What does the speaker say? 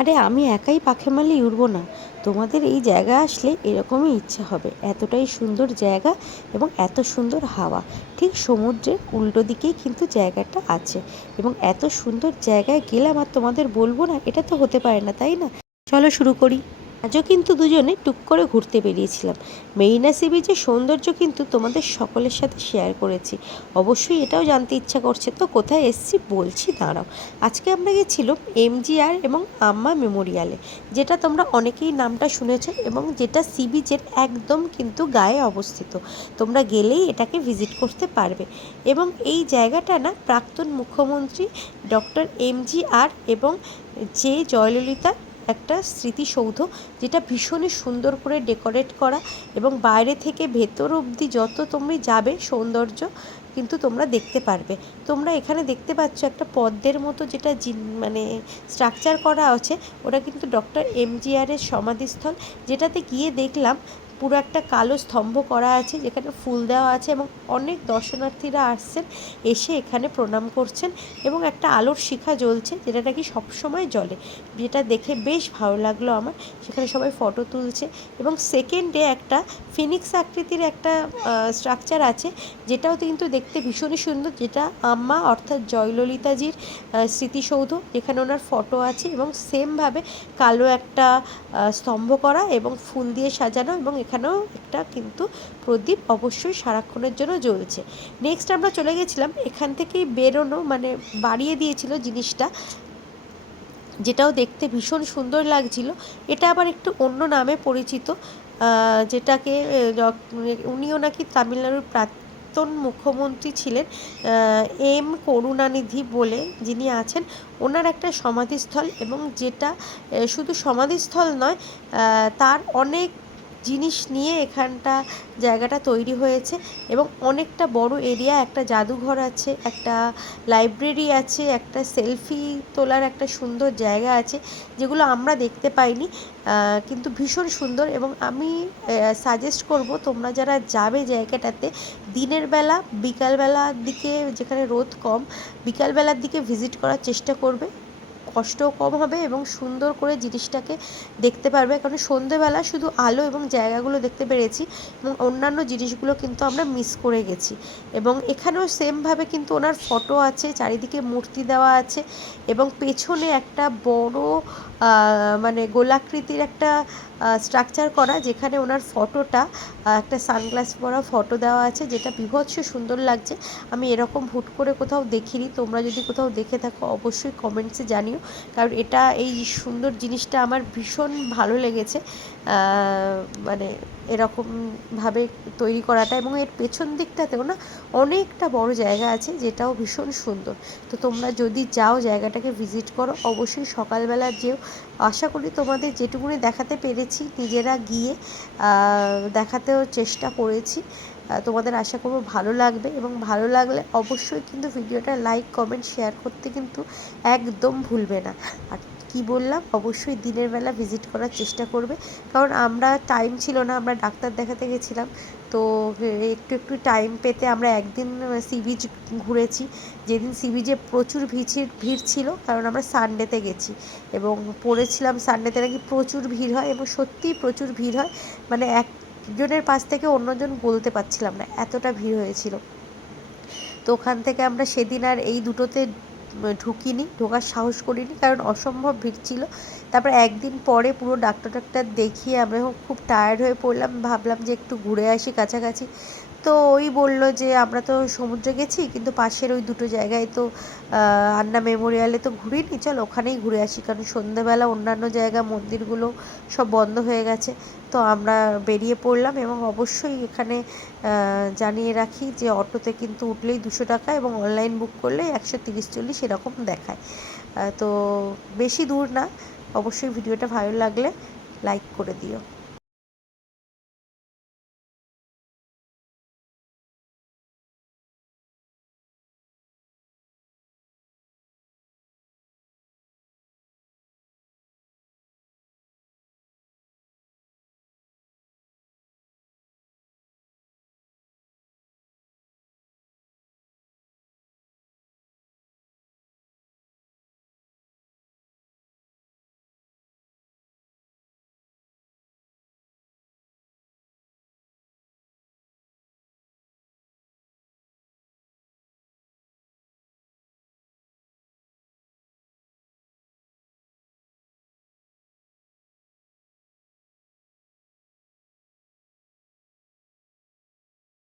আরে আমি একাই পাখে মারলেই উড়বো না, তোমাদের এই জায়গা আসলে এরকমই ইচ্ছা হবে। এতটাই সুন্দর জায়গা এবং এত সুন্দর হাওয়া। ঠিক সমুদ্রের উল্টো দিকেই কিন্তু জায়গাটা আছে এবং এত সুন্দর জায়গায় গেলাম আর তোমাদের বলবো না, এটা তো হতে পারে না, তাই না? চলো শুরু করি। আজও কিন্তু দুজনে টুক করে ঘুরতে বেরিয়েছিলাম। মেরিনা সি বিচের সৌন্দর্য কিন্তু তোমাদের সকলের সাথে শেয়ার করেছি। অবশ্যই এটাও জানতে ইচ্ছা করছে তো কোথায় এসেছি, বলছি, দাঁড়াও। আজকে আমরা গেছিলাম এমজিআর এবং আম্মা মেমোরিয়ালে, যেটা তোমরা অনেকেই নামটা শুনেছ এবং যেটা সি বিচের একদম কিন্তু গায়ে অবস্থিত। তোমরা গেলেই এটাকে ভিজিট করতে পারবে। এবং এই জায়গাটা না প্রাক্তন মুখ্যমন্ত্রী ডক্টর এমজিআর এবং যে জয়ললিতা একটা স্মৃতিসৌধ, যেটা ভীষণই সুন্দর করে ডেকোরেট করা এবং বাইরে থেকে ভেতর অবধি যত তুমি যাবে সৌন্দর্য কিন্তু তোমরা দেখতে পারবে। তোমরা এখানে দেখতে পাচ্ছ একটা পদ্মের মতো যেটা মানে স্ট্রাকচার করা আছে, ওটা কিন্তু ডক্টর এমজিআরের সমাধিস্থল। যেটাতে গিয়ে দেখলাম পুরো একটা কালো স্তম্ভ করা আছে যেখানে ফুল দেওয়া আছে এবং অনেক দর্শনার্থীরা আসছেন, এসে এখানে প্রণাম করছেন এবং একটা আলোর শিখা জ্বলছে যেটা নাকি সবসময় জ্বলে, যেটা দেখে বেশ ভালো লাগলো আমার। সেখানে সবাই ফটো তুলছে এবং সেকেন্ডে একটা ফিনিক্স আকৃতির একটা স্ট্রাকচার আছে, যেটাও কিন্তু দেখতে ভীষণই সুন্দর, যেটা আম্মা অর্থাৎ জয়ললিতাজির স্মৃতিসৌধ, যেখানে ওনার ফটো আছে এবং সেমভাবে কালো একটা স্তম্ভ করা এবং ফুল দিয়ে সাজানো এবং এখানেও একটা কিন্তু প্রদীপ অবশ্যই সারাক্ষণের জন্য জ্বলছে। নেক্সট আমরা চলে গেছিলাম, এখান থেকেই বেরোনো মানে বাড়িয়ে দিয়েছিল জিনিসটা, যেটাও দেখতে ভীষণ সুন্দর লাগছিল। এটা আবার একটু অন্য নামে পরিচিত, যেটাকে উনিও নাকি তামিলনাড়ুর প্রাক্তন মুখ্যমন্ত্রী ছিলেন, এম করুণানিধি বলে যিনি আছেন, ওনার একটা সমাধিস্থল। এবং যেটা শুধু সমাধিস্থল নয়, তার অনেক জিনিস নিয়ে এখানটা জায়গাটা তৈরি হয়েছে এবং অনেকটা বড় এরিয়া, একটা জাদুঘর আছে, একটা লাইব্রেরি আছে, একটা সেলফি তোলার একটা সুন্দর জায়গা আছে, যেগুলো আমরা দেখতে পাইনি, কিন্তু ভীষণ সুন্দর। এবং আমি সাজেস্ট করব তোমরা যারা যাবে জায়গাটাতে, দিনের বেলা বিকালবেলার দিকে, যেখানে রোদ কম, বিকালবেলার দিকে ভিজিট করার চেষ্টা করবে, কষ্টও কম হবে এবং সুন্দর করে জিনিসটাকে দেখতে পারবে। কারণ সন্ধেবেলা শুধু আলো এবং জায়গাগুলো দেখতে পেরেছি এবং অন্যান্য জিনিসগুলো কিন্তু আমরা মিস করে গেছি। এবং এখানেও সেমভাবে কিন্তু ওনার ফটো আছে, চারিদিকে মূর্তি দেওয়া আছে এবং পেছনে একটা বড় মানে গোলাকৃতির একটা স্ট্রাকচার করা, যেখানে ওনার ফটোটা, একটা সানগ্লাস পরা ফটো দেওয়া আছে, যেটা বীভৎস সুন্দর লাগছে। আমি এরকম হুট করে কোথাও দেখিনি, তোমরা যদি কোথাও দেখে থাকো অবশ্যই কমেন্টসে জানিও, কারণ এটা এই সুন্দর জিনিসটা আমার ভীষণ ভালো লেগেছে, মানে এরকমভাবে তৈরি করাটা। এবং এর পেছন দিকটাতেও না অনেকটা বড় জায়গা আছে, যেটাও ভীষণ সুন্দর। তো তোমরা যদি যাও জায়গাটাকে ভিজিট করো, অবশ্যই সকালবেলা যেও। আশা করি তোমাদের যেটুকুনি দেখাতে পেরেছি নিজেরা গিয়ে দেখাতেও চেষ্টা করেছি, তোমাদের আশা করব ভালো লাগবে। এবং ভালো লাগলে অবশ্যই কিন্তু ভিডিওটা লাইক কমেন্ট শেয়ার করতে কিন্তু একদম ভুলবে না। আর কি বললাম, অবশ্যই দিনের বেলা ভিজিট করার চেষ্টা করবে, কারণ আমরা টাইম ছিল না, আমরা ডাক্তার দেখাতে গেছিলাম, তো একটু একটু টাইম পেতে আমরা একদিন সি বিচ ঘুরেছি, যেদিন সি বিচে প্রচুর ভিড় ছিল, কারণ আমরা সানডেতে গেছি এবং পড়েছিলাম সানডেতে নাকি প্রচুর ভিড় হয় এবং সত্যিই প্রচুর ভিড় হয়, মানে একজনের পাশ থেকে অন্যজন বলতে পারছিলাম না, এতটা ভিড় হয়েছিল। তো ওখান থেকে আমরা সেদিন আর এই দুটোতে ঢুকিনি, ঢোকার সাহস করিনি, কারণ অসম্ভব ভিড় ছিল। তারপর একদিন পরে পুরো ডাক্তার দেখিয়ে আমরা খুব টায়ার্ড হয়ে পড়লাম, ভাবলাম যে একটু ঘুরে আসি কাছাকাছি। তো ওই বললো যে আমরা তো সমুদ্রে গেছি, কিন্তু পাশের ওই দুটো জায়গায় তো আন্না মেমোরিয়ালে তো ঘুরিনি, চল ওখানেই ঘুরে আসি, কারণ সন্ধ্যেবেলা অন্যান্য জায়গা মন্দিরগুলো সব বন্ধ হয়ে গেছে। তো আমরা বেরিয়ে পড়লাম এবং অবশ্যই এখানে জানিয়ে রাখি যে অটোতে কিন্তু উঠলেই 200 টাকা এবং অনলাইন বুক করলে 130-40 এরকম দেখায়। তো বেশি দূর না। অবশ্যই ভিডিওটা ভালো লাগলে লাইক করে দিও।